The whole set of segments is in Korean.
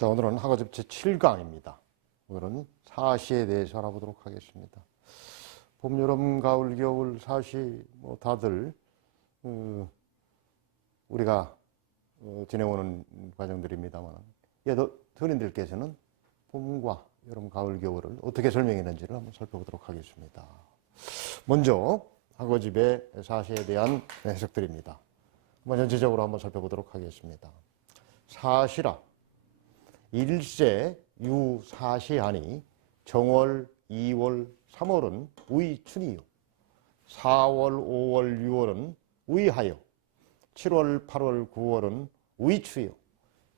자, 오늘은 학어집 제7강입니다. 오늘은 사시에 대해서 알아보도록 하겠습니다. 봄, 여름, 가을, 겨울, 사시, 다들 우리가 지내오는 과정들입니다만, 어른들께서는 봄과 여름, 가을, 겨울을 어떻게 설명했는지를 한번 살펴보도록 하겠습니다. 먼저 학어집의 사시에 대한 해석들입니다. 전체적으로 한번 살펴보도록 하겠습니다. 사시라 일세 유사시하니 정월, 2월, 3월은 우이춘이요 4월, 5월, 6월은 우이하여 7월, 8월, 9월은 우이추요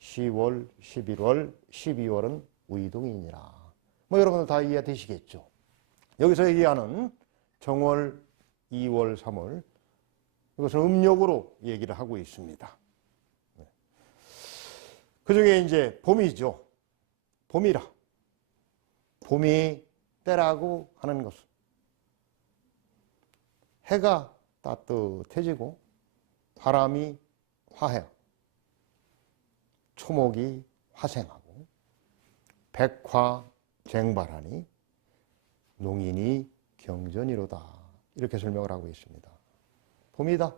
10월, 11월, 12월은 우이동이니라. 여러분들 다 이해되시겠죠? 여기서 얘기하는 정월, 2월, 3월 이것은 음력으로 얘기를 하고 있습니다. 그 중에 이제 봄이죠. 봄이라. 봄이 때라고 하는 것은 해가 따뜻해지고 바람이 화해, 초목이 화생하고 백화쟁발하니 농인이 경전이로다. 이렇게 설명을 하고 있습니다. 봄이다.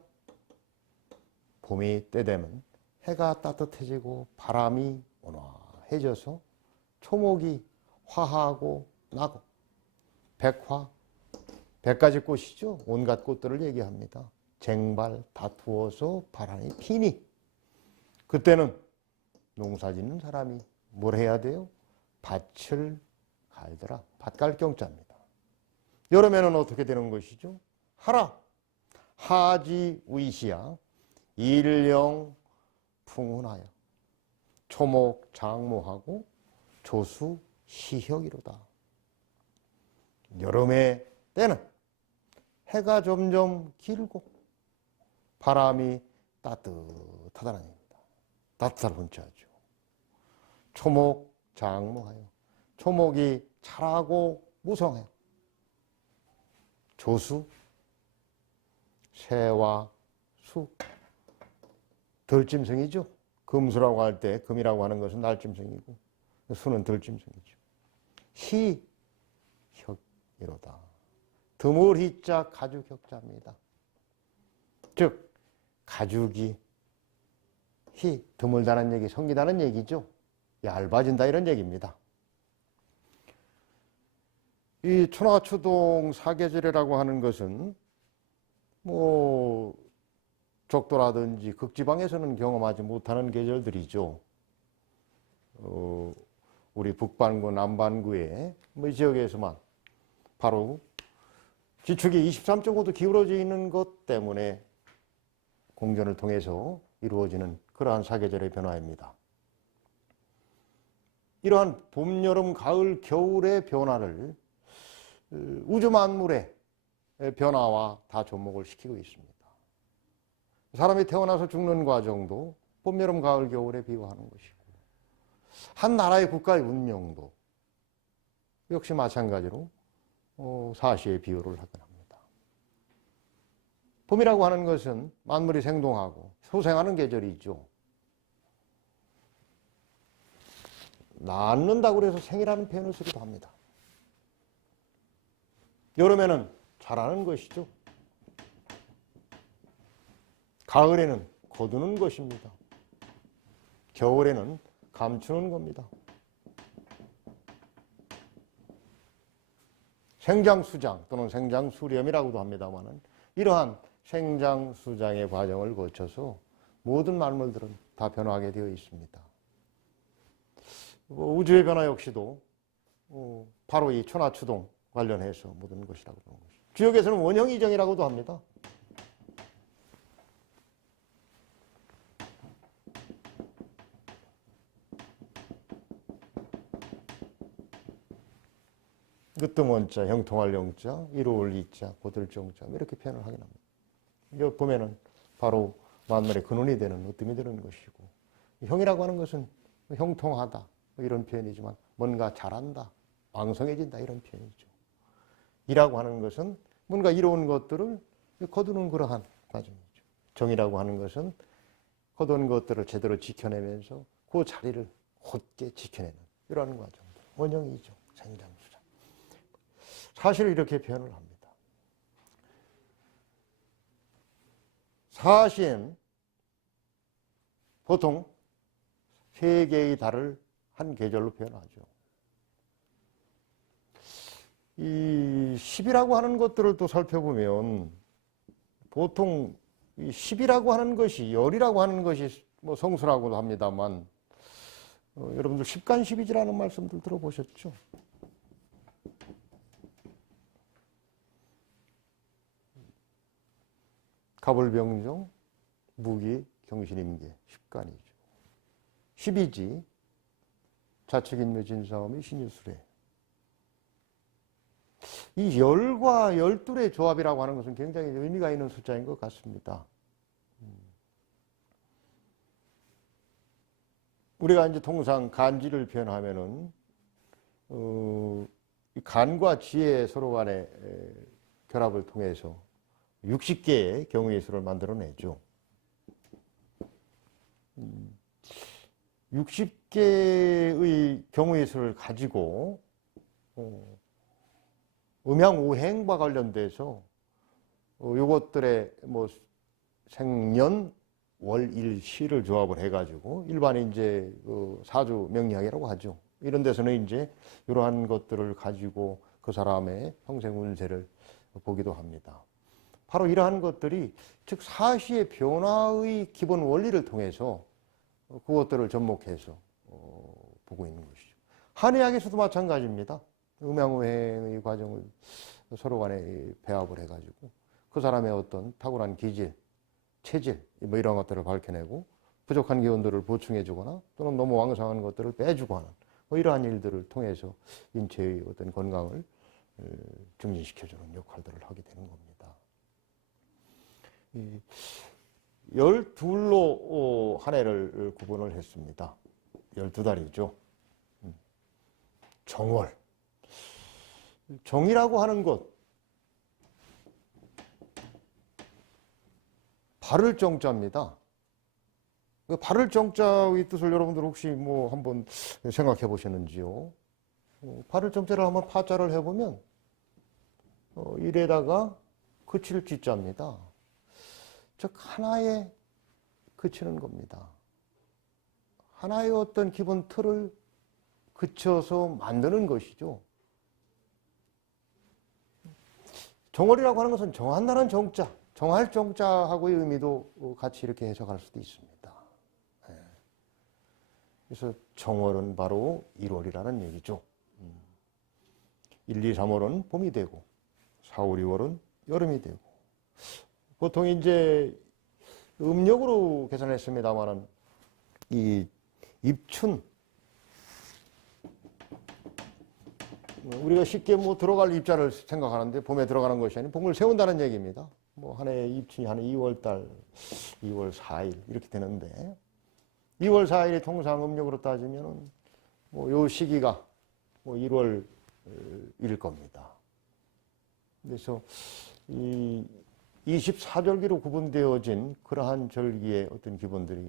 봄이 때 되면 해가 따뜻해지고 바람이 온화해져서 초목이 화하고 나고 백화, 100가지 꽃이죠. 온갖 꽃들을 얘기합니다. 쟁발, 다투어서 바람이 피니 그때는 농사 짓는 사람이 뭘 해야 돼요? 밭을 갈더라. 밭 갈 경자입니다. 여름에는 어떻게 되는 것이죠? 하라. 하지 우이시야 일령 풍운하여 초목 장모하고 조수 시혁이로다. 여름의 때는 해가 점점 길고 바람이 따뜻하다는 얘기입니다. 따뜻한 혼자죠. 초목 장모하여 초목이 자라고 무성해요. 조수 새와 수 들짐승이죠. 금수라고 할 때 금이라고 하는 것은 날짐승이고 수는 들짐승이죠. 희혁이로다. 드물희자 가죽혁자입니다. 즉 가죽이 드물다는 얘기, 성기다는 얘기죠. 얇아진다 이런 얘기입니다. 이春夏秋冬 사계절이라고 하는 것은 적도라든지 극지방에서는 경험하지 못하는 계절들이죠. 우리 북반구, 남반구의 이 지역에서만 바로 지축이 23.5도 기울어져 있는 것 때문에 공전을 통해서 이루어지는 그러한 사계절의 변화입니다. 이러한 봄, 여름, 가을, 겨울의 변화를 우주 만물의 변화와 다 접목을 시키고 있습니다. 사람이 태어나서 죽는 과정도 봄, 여름, 가을, 겨울에 비유하는 것이고 한 나라의 국가의 운명도 역시 마찬가지로 사시에 비유를 하곤 합니다. 봄이라고 하는 것은 만물이 생동하고 소생하는 계절이죠. 낳는다고 해서 생이라는 표현을 쓰기도 합니다. 여름에는 자라는 것이죠. 가을에는 거두는 것입니다. 겨울에는 감추는 겁니다. 생장수장 또는 생장수렴이라고도 합니다만 이러한 생장수장의 과정을 거쳐서 모든 만물들은 다 변화하게 되어 있습니다. 우주의 변화 역시도 바로 이春夏秋冬 관련해서 모든 것이라고 보는 것이죠. 주역에서는 원형이정이라고도 합니다. 끄뜸원자, 형통할 영자, 이로울 이자, 고들 정자 이렇게 표현을 하긴 합니다. 여기 보면은 바로 만물의 근원이 되는 으뜸이 되는 것이고 형이라고 하는 것은 형통하다 이런 표현이지만 뭔가 잘한다, 왕성해진다 이런 표현이죠. 이라고 하는 것은 뭔가 이로운 것들을 거두는 그러한 과정이죠. 정이라고 하는 것은 거둔 것들을 제대로 지켜내면서 그 자리를 곧게 지켜내는 이러한 과정들. 원형이죠. 생장수장. 사실을 이렇게 표현을 합니다. 사시는 보통 세 개의 달을 한 계절로 표현하죠. 이 10이라고 하는 것들을 또 살펴보면 보통 이 10이라고 하는 것이, 열이라고 하는 것이 뭐 성수라고도 합니다만 여러분들 십간십이지라는 말씀들 들어보셨죠? 갑을병종, 무기, 경신임계, 십간이죠. 십이지, 자축인묘 진사오미 신유술에. 이 열과 열둘의 조합이라고 하는 것은 굉장히 의미가 있는 숫자인 것 같습니다. 우리가 이제 통상 간지를 표현하면은 간과 지의 서로 간의 결합을 통해서 60개의 경우의 수를 만들어내죠. 60개의 경우의 수를 가지고 음양오행과 관련돼서 요것들의 뭐 생년, 월, 일, 시를 조합을 해가지고 일반인 이제 그 사주 명리학이라고 하죠. 이런 데서는 이제 이러한 것들을 가지고 그 사람의 평생 운세를 보기도 합니다. 바로 이러한 것들이 즉 사시의 변화의 기본 원리를 통해서 그것들을 접목해서 보고 있는 것이죠. 한의학에서도 마찬가지입니다. 음양오행의 과정을 서로 간에 배합을 해가지고 그 사람의 어떤 탁월한 기질, 체질 뭐 이런 것들을 밝혀내고 부족한 기운들을 보충해주거나 또는 너무 왕성한 것들을 빼주고 하는 뭐 이러한 일들을 통해서 인체의 어떤 건강을 증진시켜주는 역할들을 하게 되는 겁니다. 12로 한 해를 구분을 했습니다. 12달이죠. 정월. 정이라고 하는 것, 바를 정자입니다. 바를 정자의 뜻을 여러분들 혹시 뭐 한번 생각해 보셨는지요? 바를 정자를 한번 파자를 해보면 일에다가 그칠 지자입니다. 즉 하나에 그치는 겁니다. 하나의 어떤 기본 틀을 그쳐서 만드는 것이죠. 정월이라고 하는 것은 정한다는 정자, 정할 정자하고의 의미도 같이 이렇게 해석할 수도 있습니다. 그래서 정월은 바로 1월이라는 얘기죠. 1, 2, 3월은 봄이 되고 4, 5, 6월은 여름이 되고 보통 이제 음력으로 계산했습니다만은 이 입춘 우리가 쉽게 뭐 들어갈 입자를 생각하는데 봄에 들어가는 것이 아니라 봄을 세운다는 얘기입니다. 뭐 한 해 입춘이 한 2월달, 2월 4일 이렇게 되는데 2월 4일이 통상 음력으로 따지면은 뭐 요 시기가 뭐 1월일 겁니다. 그래서 이 24절기로 구분되어진 그러한 절기의 어떤 기본들이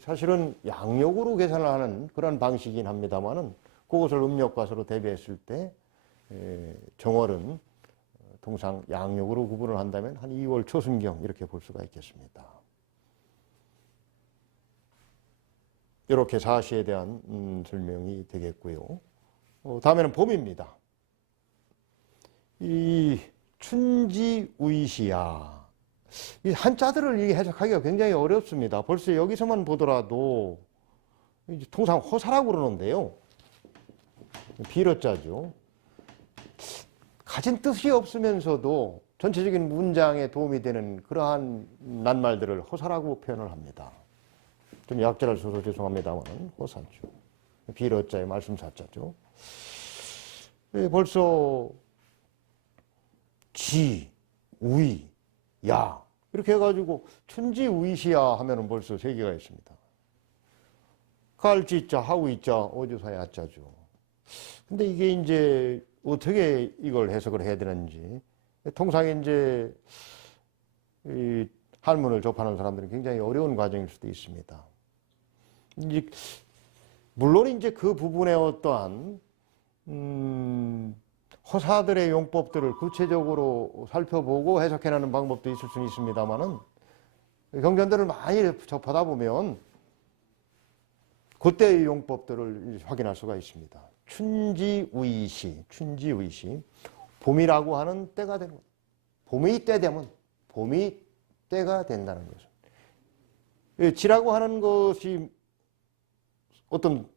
사실은 양력으로 계산을 하는 그런 방식이긴 합니다만은 그것을 음력과서로 대비했을 때 정월은 통상 양력으로 구분을 한다면 한 2월 초순경 이렇게 볼 수가 있겠습니다. 이렇게 사시에 대한 설명이 되겠고요. 다음에는 봄입니다. 이 춘지우이시야. 이 한자들을 해석하기가 굉장히 어렵습니다. 벌써 여기서만 보더라도 통상 호사라고 그러는데요. 비로자죠. 가진 뜻이 없으면서도 전체적인 문장에 도움이 되는 그러한 낱말들을 호사라고 표현을 합니다. 좀 약자를 써서 죄송합니다만 호사죠. 비로자의 말씀사자죠. 벌써 지, 우이, 야 이렇게 해가지고 춘지우이시야 하면은 벌써 세 개가 있습니다. 갈지자, 하우이자, 어주사야자죠. 근데 이게 이제 어떻게 이걸 해석을 해야 되는지 통상 이제 이 한문을 접하는 사람들은 굉장히 어려운 과정일 수도 있습니다. 이제 물론 이제 그 부분에 어떠한 허사들의 용법들을 구체적으로 살펴보고 해석해내는 방법도 있을 수는 있습니다만은 경전들을 많이 접하다 보면 그때의 용법들을 확인할 수가 있습니다. 춘지우이시, 봄이라고 하는 때가 되는 거예요. 봄이 때 되면 봄이 때가 된다는 것은 지라고 하는 것이 어떤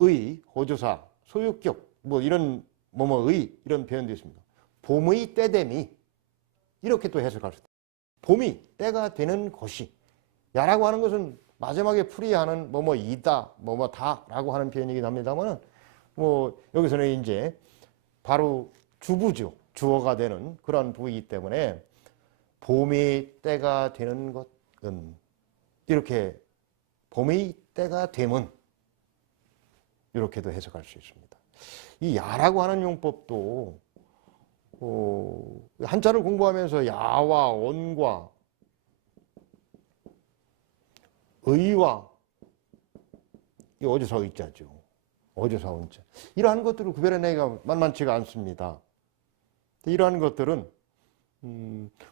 의, 호조사, 소유격 뭐 이런 뭐뭐의 이런 표현도 있습니다. 봄의 때됨이 이렇게 또 해석할 수 있다. 봄이 때가 되는 것이 야라고 하는 것은 마지막에 풀이하는 뭐뭐이다, 뭐뭐다라고 하는 표현이긴 합니다만 뭐 여기서는 이제 바로 주부죠. 주어가 되는 그런 부이기 때문에 봄이 때가 되는 것은 이렇게 봄의 때가 되면 이렇게도 해석할 수 있습니다. 이 야라고 하는 용법도 한자를 공부하면서 야와 언과 의와 이 어조사 의자죠. 어조사 원자. 이러한 것들을 구별해내기가 만만치가 않습니다. 이러한 것들은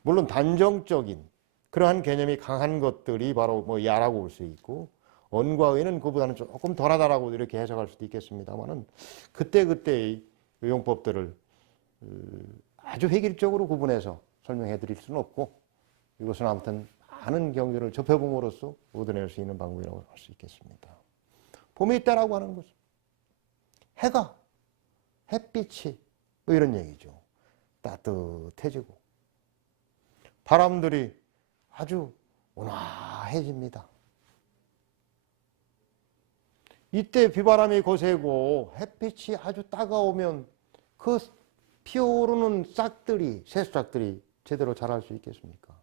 물론 단정적인 그러한 개념이 강한 것들이 바로 뭐 야라고 볼 수 있고 언과 의는 그보다는 조금 덜하다라고 이렇게 해석할 수도 있겠습니다만은 그때그때의 용법들을 아주 획일적으로 구분해서 설명해 드릴 수는 없고 이것은 아무튼 많은 경전을 접해봄으로써 얻어낼 수 있는 방법이라고 할 수 있겠습니다. 봄이 있다라고 하는 것은 해가, 햇빛이 뭐 이런 얘기죠. 따뜻해지고 바람들이 아주 온화해집니다. 이때 비바람이 거세고 햇빛이 아주 따가우면 그 피어오르는 싹들이, 새싹들이 제대로 자랄 수 있겠습니까?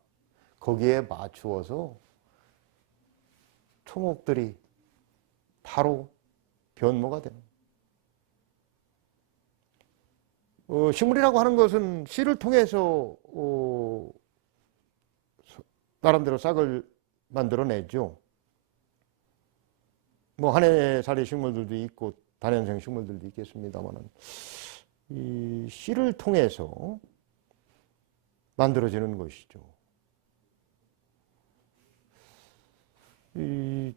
거기에 맞추어서 초목들이 바로 변모가 되는 식물이라고 하는 것은 씨를 통해서 나름대로 싹을 만들어내죠. 뭐 한해살이 식물들도 있고 단연생 식물들도 있겠습니다만은 이 씨를 통해서 만들어지는 것이죠. 이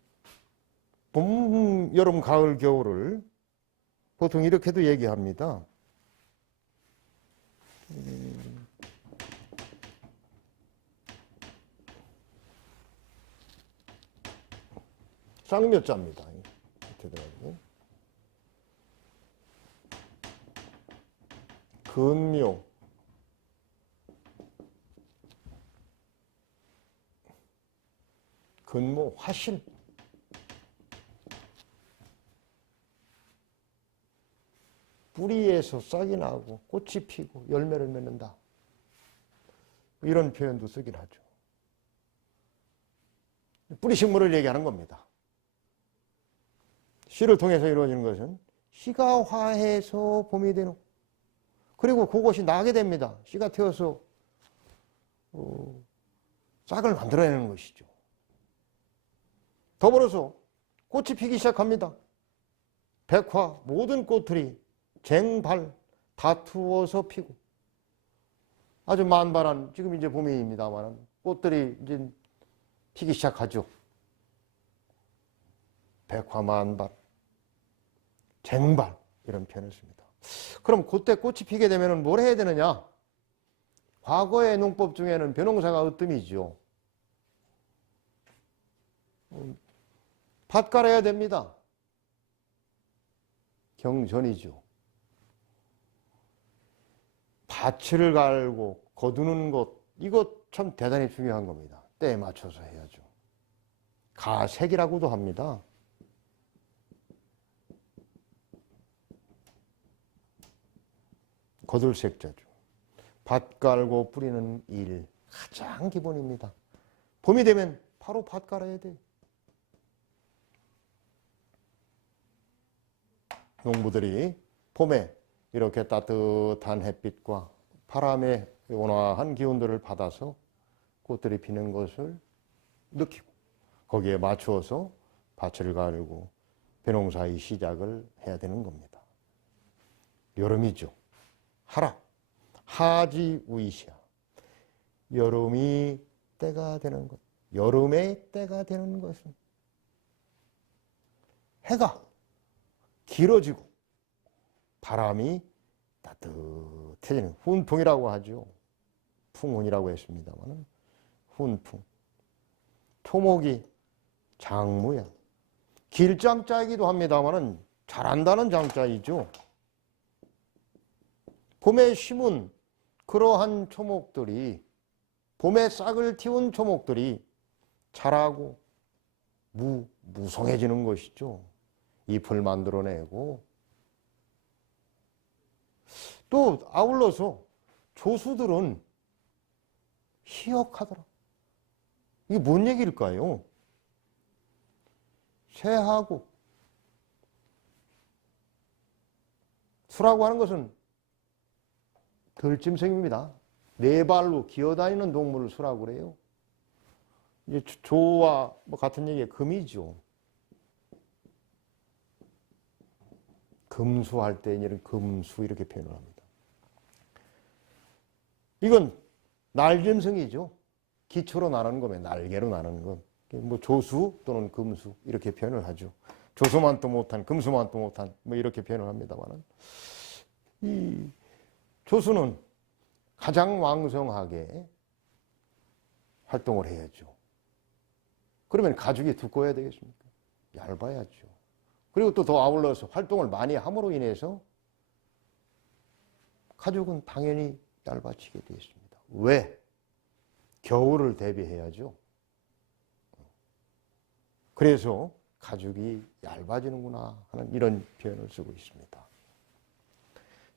봄, 여름, 가을, 겨울을 보통 이렇게도 얘기합니다. 쌍묘자입니다. 이렇게 돼가지고 근묘, 근모, 화실, 뿌리에서 싹이 나고 꽃이 피고 열매를 맺는다. 이런 표현도 쓰긴 하죠. 뿌리 식물을 얘기하는 겁니다. 씨를 통해서 이루어지는 것은 씨가 화해서 봄이 되는 그리고 그것이 나게 됩니다. 씨가 튀어서 싹을 만들어내는 것이죠. 더불어서 꽃이 피기 시작합니다. 백화 모든 꽃들이 쟁발 다투어서 피고 아주 만발한 지금 이제 봄입니다만 꽃들이 이제 피기 시작하죠. 백화 만발, 쟁발 이런 표현을 씁니다. 그럼 그때 꽃이 피게 되면 뭘 해야 되느냐? 과거의 농법 중에는 벼농사가 으뜸이죠. 밭 갈아야 됩니다. 경전이죠. 밭을 갈고 거두는 것 이것 참 대단히 중요한 겁니다. 때에 맞춰서 해야죠. 가색이라고도 합니다. 거들색자죠. 밭 갈고 뿌리는 일 가장 기본입니다. 봄이 되면 바로 밭 갈아야 돼요. 농부들이 봄에 이렇게 따뜻한 햇빛과 바람의 온화한 기운들을 받아서 꽃들이 피는 것을 느끼고 거기에 맞추어서 밭을 가르고 벼농사의 시작을 해야 되는 겁니다. 여름이죠. 하라. 하지우이시야. 여름이 때가 되는 것. 여름의 때가 되는 것은 해가 길어지고 바람이 따뜻해지는 훈풍이라고 하죠. 풍운이라고 했습니다만 훈풍. 토목이 장무야. 길장자이기도 합니다만 잘한다는 장자이죠. 봄에 심은 그러한 초목들이, 봄에 싹을 틔운 초목들이 자라고 무성해지는 것이죠. 잎을 만들어내고, 또 아울러서 조수들은 희역하더라. 이게 뭔 얘기일까요? 새하고 수라고 하는 것은 들짐승입니다. 네 발로 기어다니는 동물을 수라고 그래요. 이제 조와 뭐 같은 얘기의 금이죠. 금수할 때 이런 금수 이렇게 표현을 합니다. 이건 날짐승이죠. 기초로 나누는 거면 날개로 나누는 것. 뭐 조수 또는 금수 이렇게 표현을 하죠. 조수만 또 못한, 금수만 또 못한 뭐 이렇게 표현을 합니다만은 이 조수는 가장 왕성하게 활동을 해야죠. 그러면 가죽이 두꺼워야 되겠습니까? 얇아야죠. 그리고 또 더 아울러서 활동을 많이 함으로 인해서 가죽은 당연히 얇아지게 되어 있습니다. 왜? 겨울을 대비해야죠. 그래서 가죽이 얇아지는구나 하는 이런 표현을 쓰고 있습니다.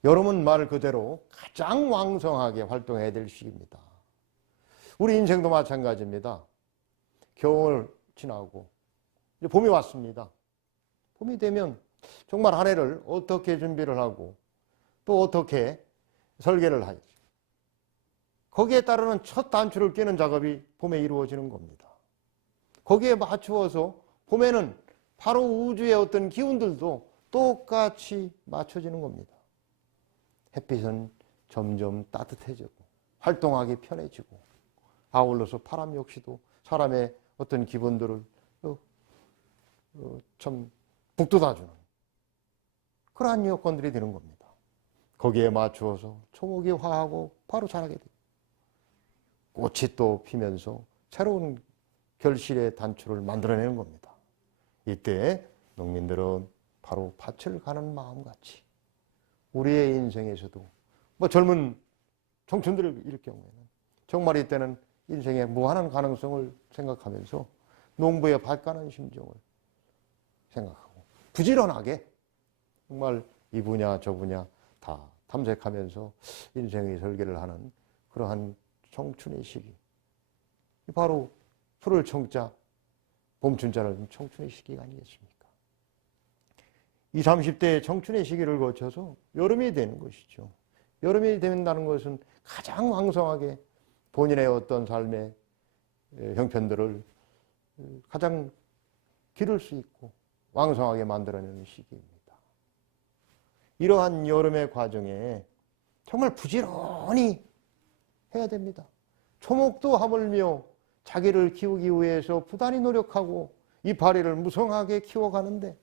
여름은 말 그대로 가장 왕성하게 활동해야 될 시기입니다. 우리 인생도 마찬가지입니다. 겨울 지나고 이제 봄이 왔습니다. 봄이 되면 정말 한 해를 어떻게 준비를 하고 또 어떻게 설계를 하지. 거기에 따르는 첫 단추를 끼는 작업이 봄에 이루어지는 겁니다. 거기에 맞추어서 봄에는 바로 우주의 어떤 기운들도 똑같이 맞춰지는 겁니다. 햇빛은 점점 따뜻해지고 활동하기 편해지고 아울러서 바람 역시도 사람의 어떤 기분들을 참 북돋아주는 그러한 여건들이 되는 겁니다. 거기에 맞추어서 초목이 화하고 바로 자라게 돼요. 꽃이 또 피면서 새로운 결실의 단추를 만들어내는 겁니다. 이때 농민들은 바로 밭을 가는 마음같이 우리의 인생에서도 뭐 젊은 청춘들일 경우에는 정말 이때는 인생의 무한한 가능성을 생각하면서 농부의 밭 가는 심정을 생각하고 부지런하게 정말 이 분야 저 분야 다 탐색하면서 인생의 설계를 하는 그러한 청춘의 시기. 바로 푸를 청자, 봄춘자는 청춘의 시기가 아니겠습니까? 20, 30대의 청춘의 시기를 거쳐서 여름이 되는 것이죠. 여름이 된다는 것은 가장 왕성하게 본인의 어떤 삶의 형편들을 가장 기를 수 있고 왕성하게 만들어내는 시기입니다. 이러한 여름의 과정에 정말 부지런히 해야 됩니다. 초목도 하물며 자기를 키우기 위해서 부단히 노력하고 이파리를 무성하게 키워가는데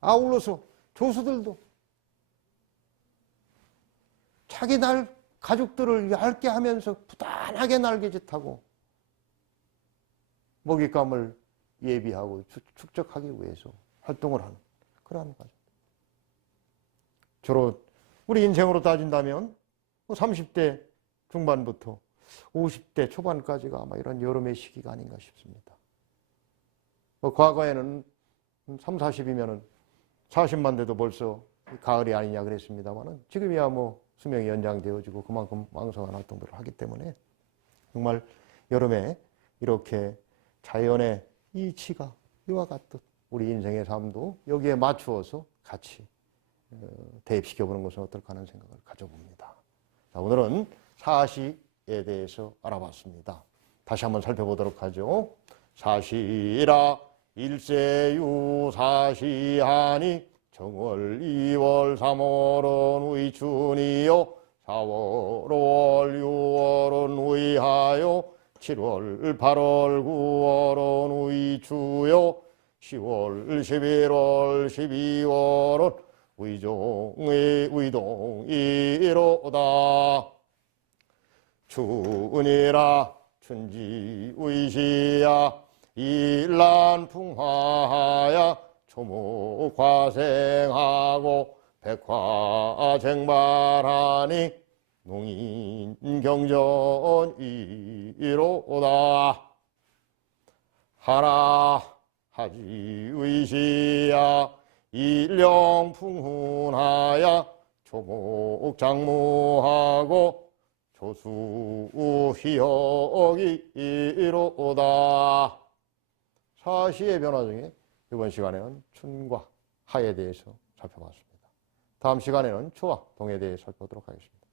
아울러서 조수들도 자기 가죽들을 얇게 하면서 부단하게 날개짓하고 먹잇감을 예비하고 축적하기 위해서 활동을 하는 그러한 과정. 주로 우리 인생으로 따진다면 30대 중반부터 50대 초반까지가 아마 이런 여름의 시기가 아닌가 싶습니다. 과거에는 3, 40이면은 40만 돼도 벌써 가을이 아니냐 그랬습니다만은 지금이야 뭐 수명이 연장되어지고 그만큼 왕성한 활동들을 하기 때문에 정말 여름에 이렇게 자연의 이치가 이와 같듯 우리 인생의 삶도 여기에 맞추어서 같이 대입시켜보는 것은 어떨까 하는 생각을 가져봅니다. 자, 오늘은 사시에 대해서 알아봤습니다. 다시 한번 살펴보도록 하죠. 사시라 일세유사시하니 정월 2월 3월은 의춘이요 4월 5월 6월은 의하요 7월 8월 9월은 의추요 10월 11월 12월은 의동이로다. 춘이라 춘지의시야 일란풍화야 초목화생하고 백화쟁발하니 농인경전이로다. 하라 하지의시야 일령풍훈하야 초목장무하고 조수희역이로다. 사시의 변화 중에 이번 시간에는 춘과 하에 대해서 살펴봤습니다. 다음 시간에는 초와 동에 대해 살펴보도록 하겠습니다.